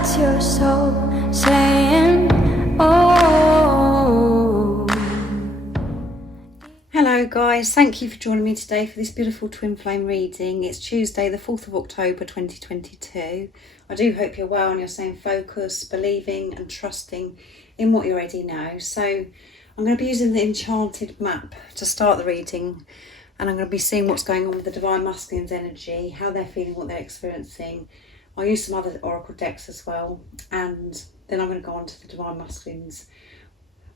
That's your soul saying, oh. Hello guys, thank you for joining me today for this beautiful twin flame reading. It's Tuesday the 4th of October 2022. I do hope you're well and you're staying focused, believing and trusting in what you already know. So I'm going to be using the enchanted map to start the reading, and I'm going to be seeing what's going on with the Divine Masculine's energy, how they're feeling, what they're experiencing. I'll use some other oracle decks as well, and then I'm going to go on to the Divine Masculines,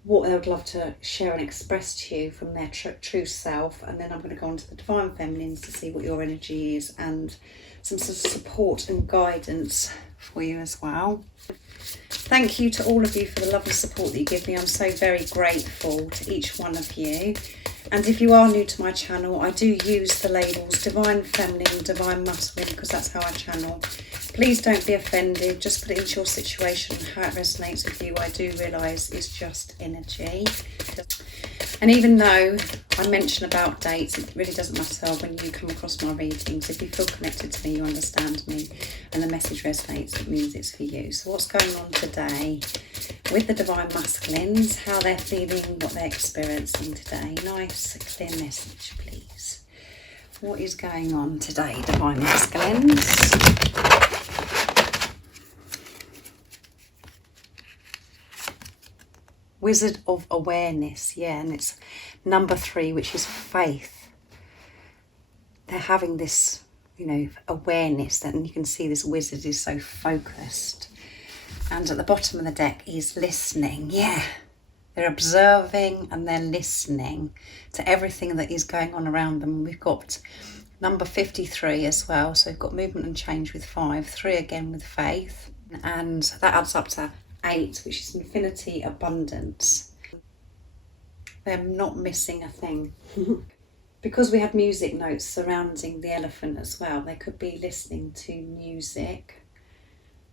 what they would love to share and express to you from their true self, and then I'm going to go on to the Divine Feminines to see what your energy is and some sort of support and guidance for you as well. Thank you to all of you for the love and support that you give me. I'm so very grateful to each one of you. And if you are new to my channel, I do use the labels Divine Feminine, Divine Masculine, because that's how I channel. Please don't be offended, just put it into your situation, how it resonates with you. I do realise it's just energy. And even though I mention about dates, it really doesn't matter when you come across my readings. If you feel connected to me, you understand me, and the message resonates, it means it's for you. So what's going on today with the Divine Masculines, how they're feeling, what they're experiencing today. Nice, clear message, please. What is going on today, Divine Masculines? Wizard of Awareness, yeah, and it's number 3, which is faith. They're having this, awareness, and you can see this wizard is so focused. And at the bottom of the deck is listening, yeah. They're observing and they're listening to everything that is going on around them. We've got number 53 as well, so we've got movement and change with 5, 3 again with faith, and that adds up to 8, which is infinity, abundance. They're not missing a thing. Because we had music notes surrounding the elephant as well, they could be listening to music,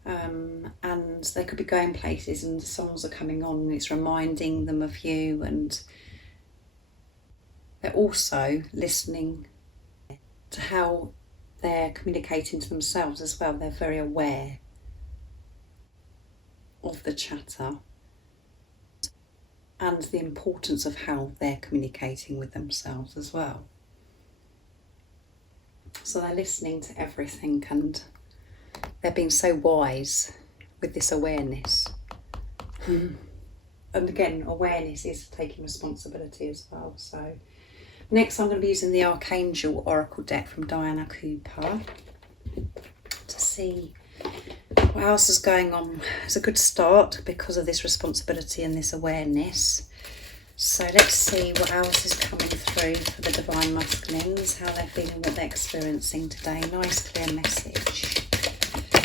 and they could be going places and the songs are coming on and it's reminding them of you, and they're also listening to how they're communicating to themselves as well. They're very aware of the chatter and the importance of how they're communicating with themselves as well. So they're listening to everything and they're being so wise with this awareness. And again, awareness is taking responsibility as well. So next I'm going to be using the Archangel Oracle deck from Diana Cooper to see what else is going on. It's a good start because of this responsibility and this awareness. So let's see what else is coming through for the Divine Masculines, how they're feeling, what they're experiencing today. Nice clear message.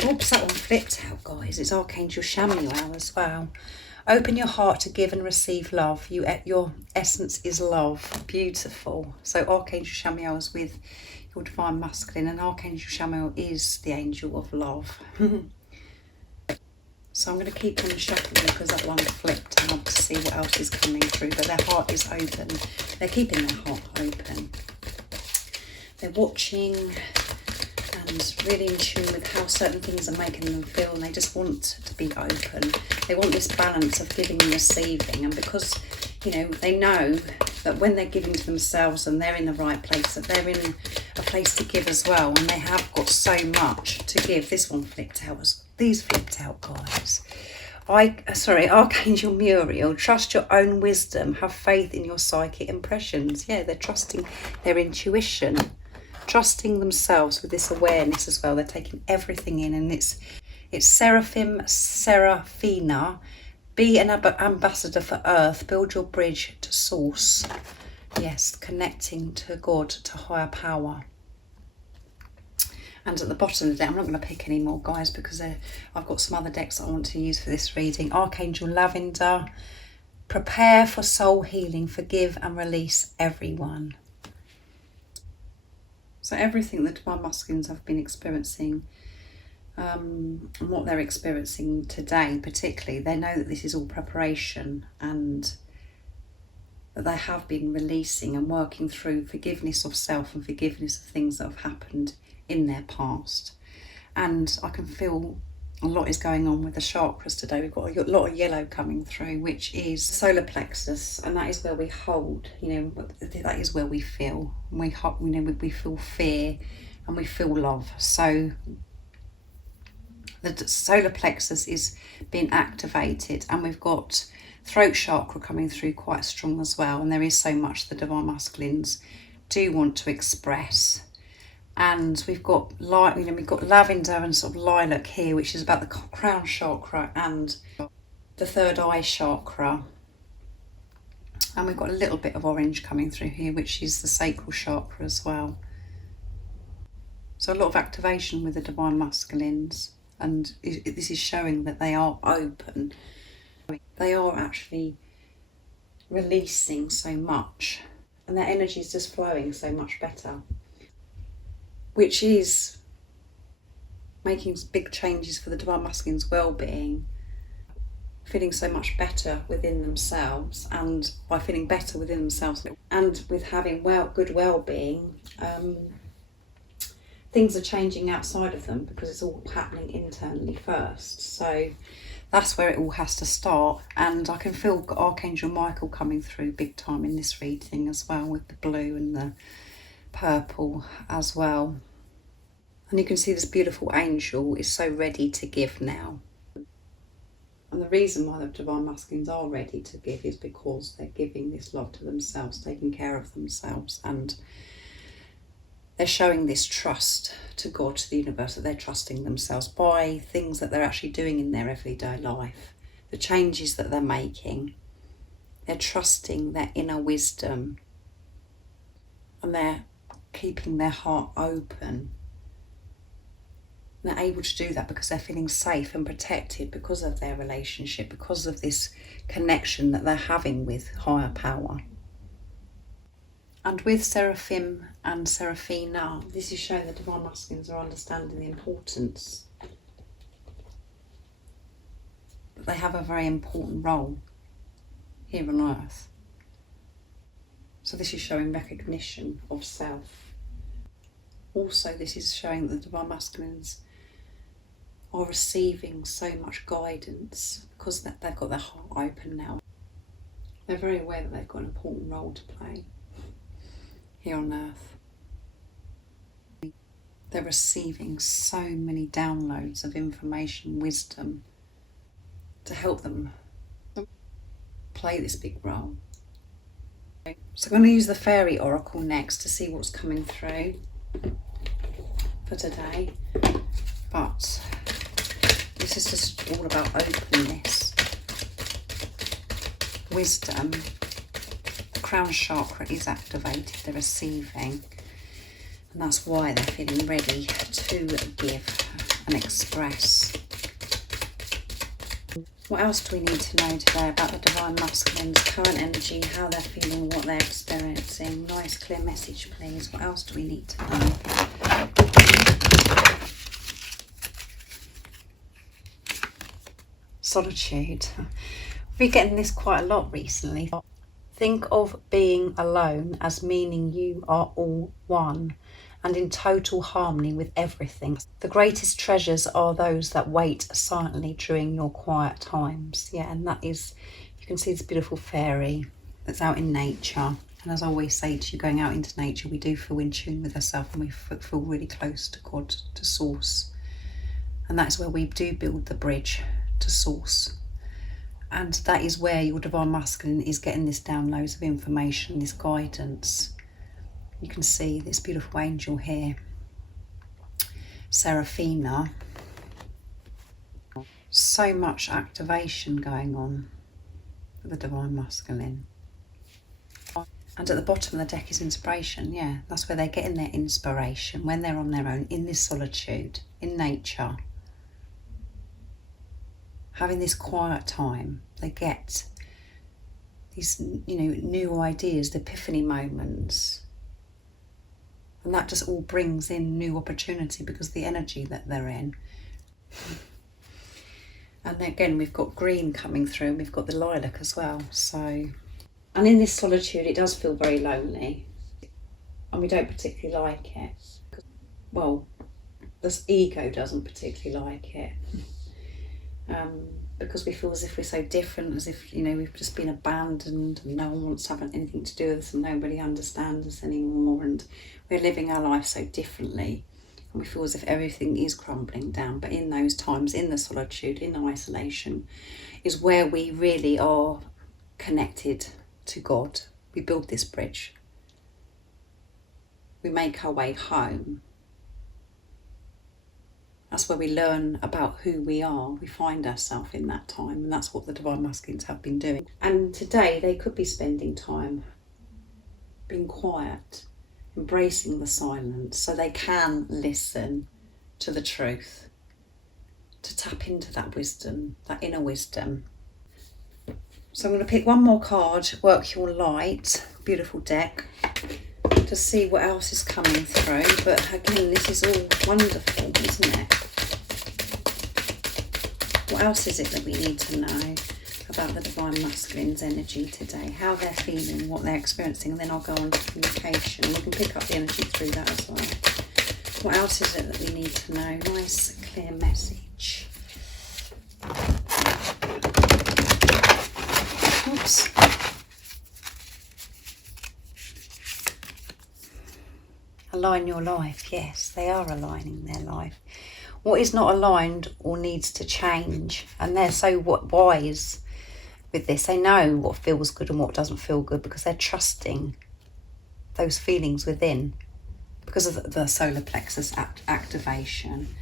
Oops, that one flipped out, guys. It's Archangel Chamuel as well. Open your heart to give and receive love. Your essence is love. Beautiful. So Archangel Chamuel is with your Divine Masculine, and Archangel Chamuel is the angel of love. So I'm going to keep on shuffling because that one flipped out to see what else is coming through. But their heart is open. They're keeping their heart open. They're watching and really in tune with how certain things are making them feel, and they just want to be open. They want this balance of giving and receiving, and because they know that when they're giving to themselves and they're in the right place, that they're in a place to give as well, and they have got so much to give. This one flipped out. These flipped out, guys. Archangel Muriel, trust your own wisdom, have faith in your psychic impressions. Yeah, they're trusting their intuition, trusting themselves with this awareness as well. They're taking everything in, and it's Seraphim, Seraphina. Be an ambassador for Earth. Build your bridge to Source. Yes, connecting to God, to higher power. And at the bottom of the deck, I'm not going to pick any more, guys, because I've got some other decks that I want to use for this reading. Archangel Lavender. Prepare for soul healing. Forgive and release everyone. So everything the Divine Masculines have been experiencing, and what they're experiencing today particularly, they know that this is all preparation, and that they have been releasing and working through forgiveness of self and forgiveness of things that have happened in their past. And I can feel a lot is going on with the chakras today. We've got a lot of yellow coming through, which is solar plexus, and that is where we hold, that is where we feel. We feel fear and we feel love. So the solar plexus is being activated, and we've got throat chakra coming through quite strong as well. And there is so much the divine masculines do want to express. And we've got we've got lavender and sort of lilac here, which is about the crown chakra and the third eye chakra. And we've got a little bit of orange coming through here, which is the sacral chakra as well. So a lot of activation with the divine masculines, and this is showing that they are open. They are actually releasing so much, and their energy is just flowing so much better, which is making big changes for the divine masculine's well-being, feeling so much better within themselves, and by feeling better within themselves and with having good well-being, things are changing outside of them because it's all happening internally first. So that's where it all has to start, and I can feel Archangel Michael coming through big time in this reading as well, with the blue and the purple as well. And you can see this beautiful angel is so ready to give now. And the reason why the divine masculines are ready to give is because they're giving this love to themselves, taking care of themselves, and they're showing this trust to God, to the universe, that they're trusting themselves by things that they're actually doing in their everyday life, the changes that they're making. They're trusting their inner wisdom, and they're keeping their heart open. They're able to do that because they're feeling safe and protected because of their relationship, because of this connection that they're having with higher power. And with Seraphim and Seraphina, this is showing the divine masculines are understanding the importance that they have a very important role here on earth. So this is showing recognition of self. Also, this is showing that the divine masculines are receiving so much guidance because they've got their heart open now. They're very aware that they've got an important role to play here on earth. They're receiving so many downloads of information, wisdom, to help them play this big role. So I'm going to use the fairy oracle next to see what's coming through for today. But this is just all about openness, wisdom. The crown chakra is activated, they're receiving, and that's why they're feeling ready to give and express. What else do we need to know today about the divine masculines, current energy, how they're feeling, what they're experiencing? Nice clear message, please. What else do we need to know? Solitude. We've been getting this quite a lot recently. Think of being alone as meaning you are all one and in total harmony with everything. The greatest treasures are those that wait silently during your quiet times. Yeah, and that is, you can see this beautiful fairy that's out in nature. And as I always say to you, going out into nature, we do feel in tune with ourselves, and we feel really close to God, to Source. And that's where we do build the bridge to Source. And that is where your divine masculine is getting this downloads of information, this guidance. You can see this beautiful angel here, Seraphina. So much activation going on with the divine masculine. And at the bottom of the deck is inspiration. Yeah, that's where they're getting their inspiration, when they're on their own, in this solitude, in nature. Having this quiet time, they get these, new ideas, the epiphany moments. And that just all brings in new opportunity because of the energy that they're in. And then again, we've got green coming through, and we've got the lilac as well. So, and in this solitude, it does feel very lonely, and we don't particularly like it. Well, this ego doesn't particularly like it. because we feel as if we're so different, as if, you know, we've just been abandoned and no one wants to have anything to do with us and nobody understands us anymore, and we're living our life so differently, and we feel as if everything is crumbling down. But in those times, in the solitude, in isolation, is where we really are connected to God. We build this bridge. We make our way home. That's where we learn about who we are. We find ourselves in that time, and that's what the Divine Masculines have been doing. And today they could be spending time being quiet, embracing the silence, so they can listen to the truth, to tap into that wisdom, that inner wisdom. So I'm going to pick one more card, Work Your Light, beautiful deck, to see what else is coming through. But again, this is all wonderful, isn't it? What else is it that we need to know about the Divine Masculine's energy today? How they're feeling, what they're experiencing, and then I'll go on to communication. We can pick up the energy through that as well. What else is it that we need to know? Nice, clear message. Oops. Align your life. Yes, they are aligning their life. What is not aligned or needs to change, and they're so wise with this. They know what feels good and what doesn't feel good because they're trusting those feelings within because of the solar plexus activation.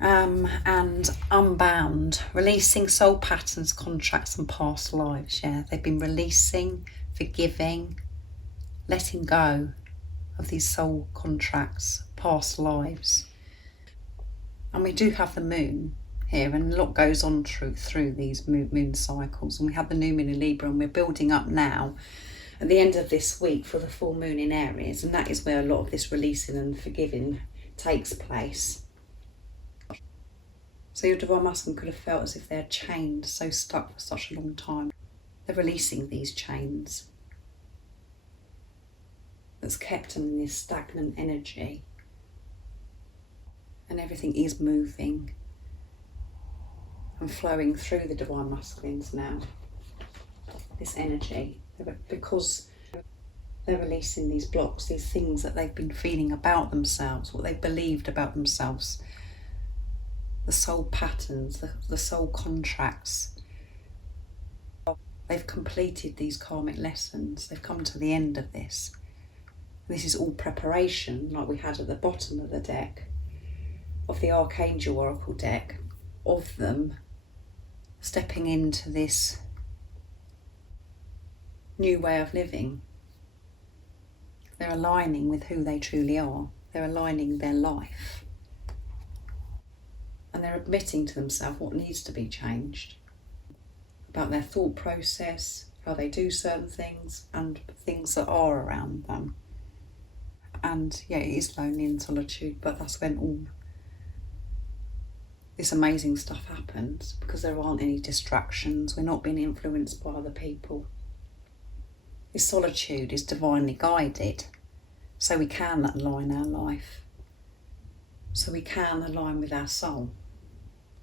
And unbound, releasing soul patterns, contracts and past lives. Yeah, they've been releasing, forgiving, letting go of these soul contracts, past lives. And we do have the moon here, and a lot goes on through these moon cycles. And we have the new moon in Libra, and we're building up now at the end of this week for the full moon in Aries, and that is where a lot of this releasing and forgiving takes place. So your Divine Masculine could have felt as if they're chained, so stuck for such a long time. They're releasing these chains that's kept them in this stagnant energy. And everything is moving and flowing through the Divine Masculines now. This energy, because they're releasing these blocks, these things that they've been feeling about themselves, what they believed about themselves, the soul patterns, the soul contracts. They've completed these karmic lessons. They've come to the end of this. This is all preparation, like we had at the bottom of the deck, of the Archangel Oracle deck, of them stepping into this new way of living. They're aligning with who they truly are. They're aligning their life. And they're admitting to themselves what needs to be changed about their thought process, how they do certain things, and things that are around them. And yeah, it is lonely in solitude, but that's when all this amazing stuff happens, because there aren't any distractions. We're not being influenced by other people. This solitude is divinely guided, so we can align our life, so we can align with our soul.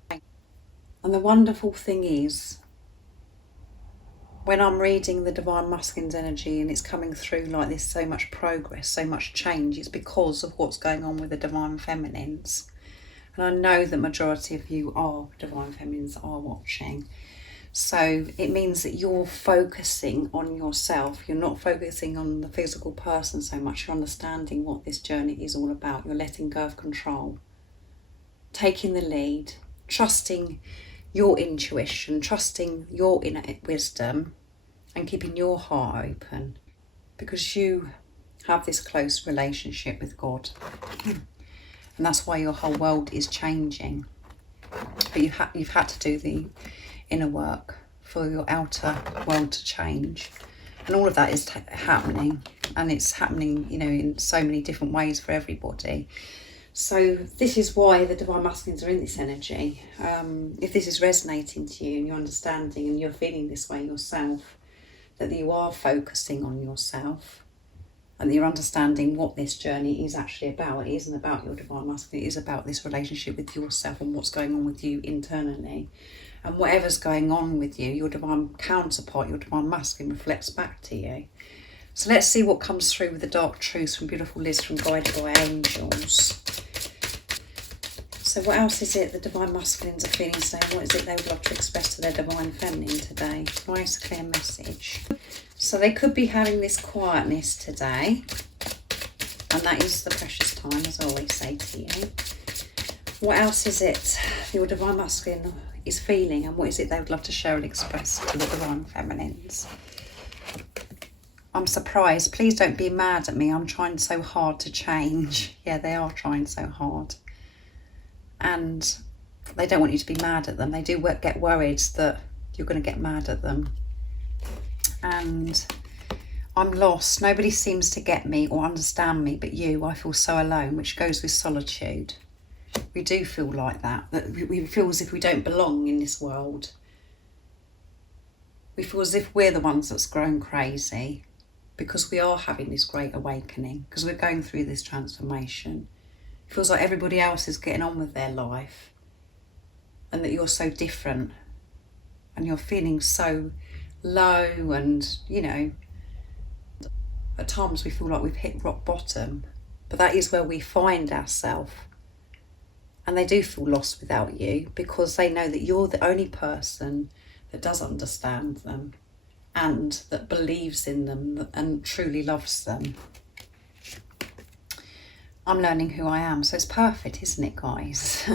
And the wonderful thing is, when I'm reading the Divine Masculine's energy and it's coming through like this, so much progress, so much change, it's because of what's going on with the Divine Feminines. And I know the majority of you are Divine Feminines, are watching. So it means that you're focusing on yourself. You're not focusing on the physical person so much. You're understanding what this journey is all about. You're letting go of control, taking the lead, trusting your intuition, trusting your inner wisdom, and keeping your heart open, because you have this close relationship with God. And that's why your whole world is changing. But you've had to do the inner work for your outer world to change. And all of that is happening. And it's happening, you know, in so many different ways for everybody. So this is why the Divine Masculines are in this energy. If this is resonating to you and you're understanding and you're feeling this way yourself, that you are focusing on yourself, and you're understanding what this journey is actually about. It isn't about your divine masculine, it is about this relationship with yourself and what's going on with you internally. And whatever's going on with you, your divine counterpart, your divine masculine, reflects back to you. So let's see what comes through with the dark truths from beautiful Liz from Guided by Angels. So what else is it the divine masculines are feeling today? What is it they would love to express to their divine feminine today? Nice clear message. So they could be having this quietness today, and that is the precious time, as I always say to you. What else is it your divine masculine is feeling, and what is it they would love to share and express to the divine feminines? I'm surprised. Please don't be mad at me. I'm trying so hard to change. Yeah, they are trying so hard. And they don't want you to be mad at them. They do get worried that you're going to get mad at them. And I'm lost. Nobody seems to get me or understand me but you. I feel so alone, which goes with solitude. We do feel like that we feel as if we don't belong in this world. We feel as if we're the ones that's grown crazy, because we are having this great awakening, because we're going through this transformation. It feels like everybody else is getting on with their life, and that you're so different, and you're feeling so low, and you know, at times we feel like we've hit rock bottom, but that is where we find ourselves. And they do feel lost without you, because they know that you're the only person that does understand them and that believes in them and truly loves them. I'm learning who I am, so it's perfect, isn't it, guys?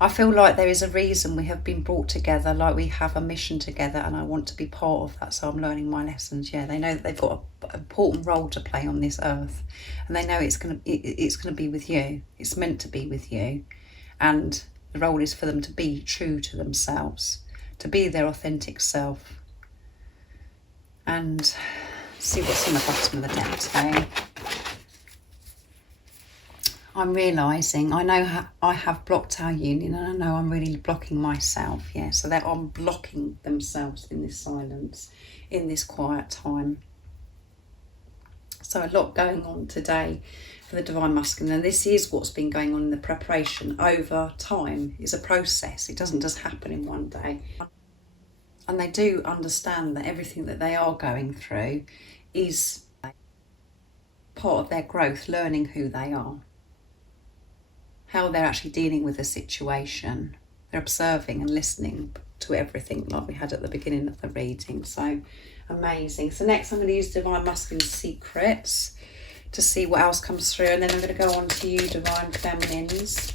I feel like there is a reason we have been brought together, like we have a mission together, and I want to be part of that, so I'm learning my lessons. Yeah, they know that they've got an important role to play on this earth, and they know it's gonna be with you. It's meant to be with you, and the role is for them to be true to themselves, to be their authentic self. And see what's in the bottom of the deck today. I'm realising, I know I have blocked our union, and I know I'm really blocking myself, yeah. So they're unblocking themselves in this silence, in this quiet time. So a lot going on today for the divine masculine, and this is what's been going on in the preparation over time. It's a process. It doesn't just happen in one day. And they do understand that everything that they are going through is part of their growth, learning who they are, how they're actually dealing with the situation. They're observing and listening to everything, like we had at the beginning of the reading. So amazing. So next I'm going to use Divine Masculine Secrets to see what else comes through, and then I'm going to go on to you, Divine Feminines,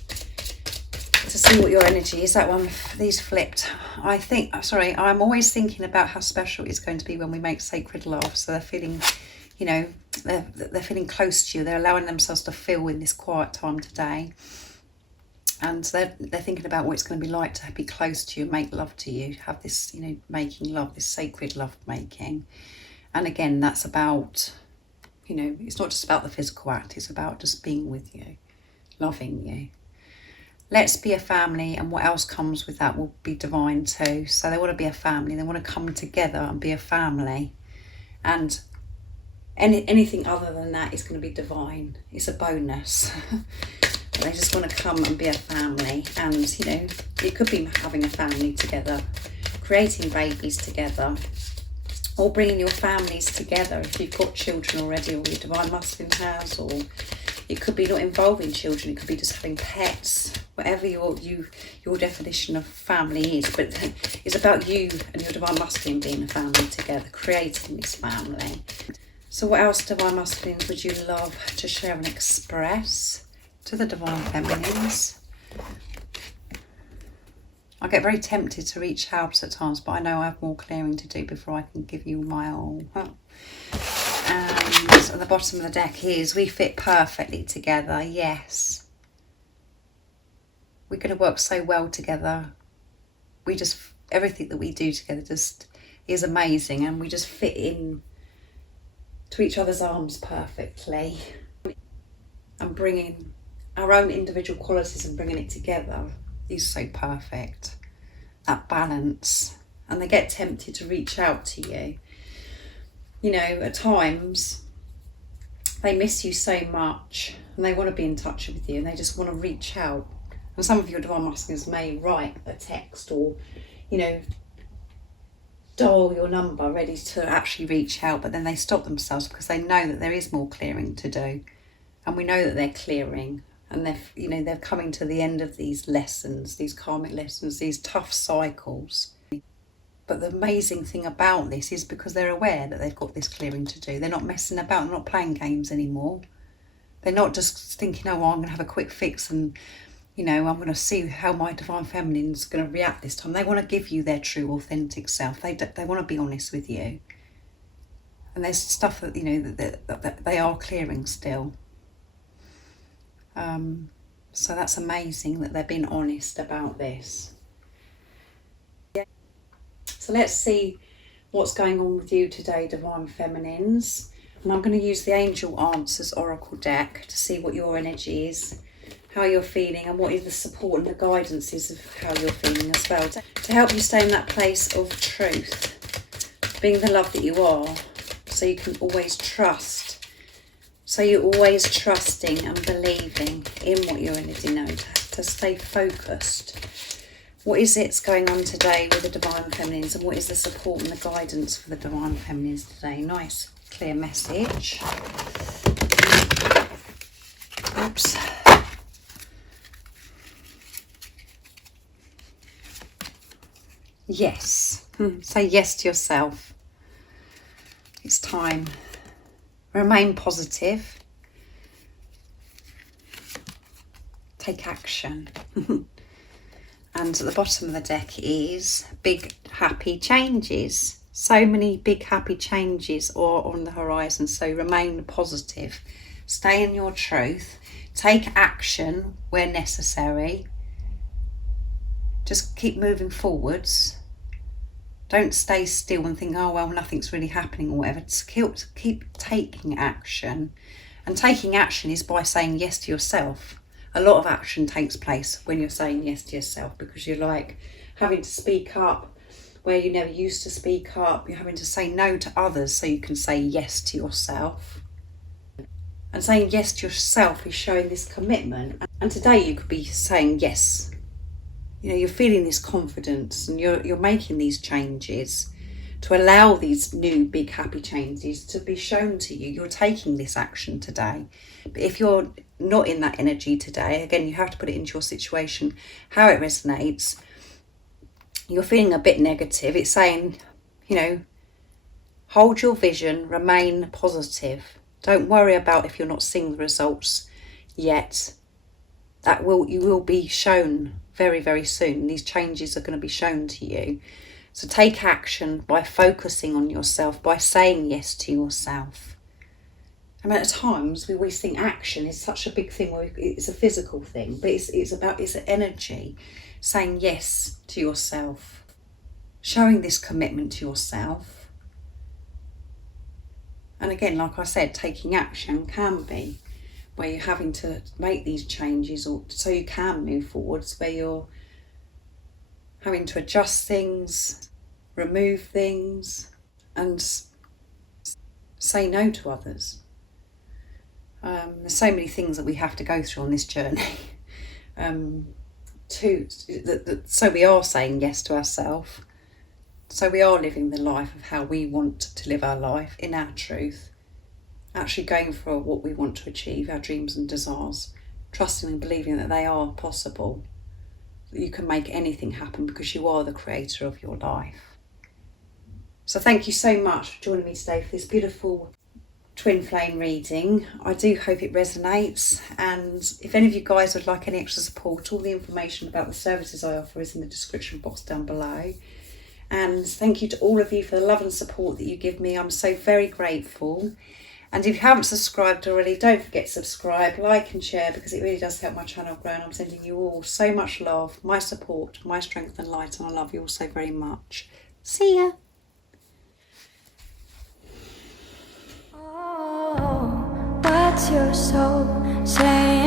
to see what your energy is. That one, these flipped. I'm always thinking about how special it's going to be when we make sacred love. So they're feeling, you know, they're feeling close to you. They're allowing themselves to feel in this quiet time today. And they're thinking about what it's going to be like to be close to you, make love to you, have this, you know, making love, this sacred love making. And again, that's about, you know, it's not just about the physical act, it's about just being with you, loving you. Let's be a family, and what else comes with that will be divine too. So they want to be a family, they want to come together and be a family. And anything other than that is going to be divine. It's a bonus. They just want to come and be a family, and you know, it could be having a family together, creating babies together, or bringing your families together if you've got children already, or your divine masculine has, or it could be not involving children, it could be just having pets, whatever your definition of family is. But it's about you and your divine masculine being a family together, creating this family. So what else, divine masculines, would you love to share and express to the divine feminines? I get very tempted to reach out at times, but I know I have more clearing to do before I can give you my all. And at the bottom of the deck is, we fit perfectly together. Yes, we're going to work so well together. Everything that we do together just is amazing, and we just fit in to each other's arms perfectly, and bringing our own individual qualities and bringing it together is so perfect. That balance. And they get tempted to reach out to you. You know, at times They miss you so much and they want to be in touch with you and they just want to reach out. And some of your divine masculines may write a text or, you know, dial your number ready to actually reach out, but then they stop themselves because they know that there is more clearing to do. And we know that they're clearing and they're coming to the end of these lessons, these karmic lessons, these tough cycles. But the amazing thing about this is because they're aware that they've got this clearing to do. They're not messing about, they're not playing games anymore. They're not just thinking, oh, well, I'm going to have a quick fix and, you know, I'm going to see how my divine feminine's going to react this time. They want to give you their true, authentic self. They want to be honest with you. And there's stuff that, you know, that they are clearing still. So that's amazing that they're being honest about this. So let's see what's going on with you today, divine feminines. And I'm going to use the Angel Answers Oracle deck to see what your energy is, how you're feeling, and what is the support and the guidance is of how you're feeling as well, to help you stay in that place of truth, being the love that you are, so you can always trust, so you're always trusting and believing in what your energy knows, to stay focused. What is it's going on today with the divine feminines, and what is the support and the guidance for the divine feminines today? Nice clear message. Oops. Yes. Say yes to yourself. It's time. Remain positive. Take action. And at the bottom of the deck is big happy changes. So many big happy changes are on the horizon. So remain positive. Stay in your truth. Take action where necessary. Just keep moving forwards. Don't stay still and think, oh, well, nothing's really happening or whatever. Just keep taking action. And taking action is by saying yes to yourself. A lot of action takes place when you're saying yes to yourself, because you're like having to speak up where you never used to speak up. You're having to say no to others so you can say yes to yourself. And saying yes to yourself is showing this commitment. And today you could be saying yes. You know, you're feeling this confidence and you're making these changes to allow these new big happy changes to be shown to you. You're taking this action today. But if you're not in that energy today, again, you have to put it into your situation, how it resonates. You're feeling a bit negative. It's saying, you know, hold your vision, remain positive. Don't worry about if you're not seeing the results yet. You will be shown very, very soon. These changes are going to be shown to you. So take action by focusing on yourself, by saying yes to yourself. I mean, at times we always think action is such a big thing, where it's a physical thing, but it's an energy. Saying yes to yourself, showing this commitment to yourself. And again, like I said, taking action can be where you're having to make these changes, or so you can move forwards, where you're having to adjust things, remove things, and say no to others. There's so many things that we have to go through on this journey. So we are saying yes to ourselves. So we are living the life of how we want to live our life in our truth. Actually going for what we want to achieve, our dreams and desires. Trusting and believing that they are possible. That you can make anything happen because you are the creator of your life. So thank you so much for joining me today for this beautiful twin flame reading. I do hope it resonates, and if any of you guys would like any extra support, all the information about the services I offer is in the description box down below. And thank you to all of you for the love and support that you give me. I'm so very grateful. And if you haven't subscribed already, don't forget to subscribe, like and share, because it really does help my channel grow. And I'm sending you all so much love, my support, my strength and light, and I love you all so very much. See ya. What's your soul saying?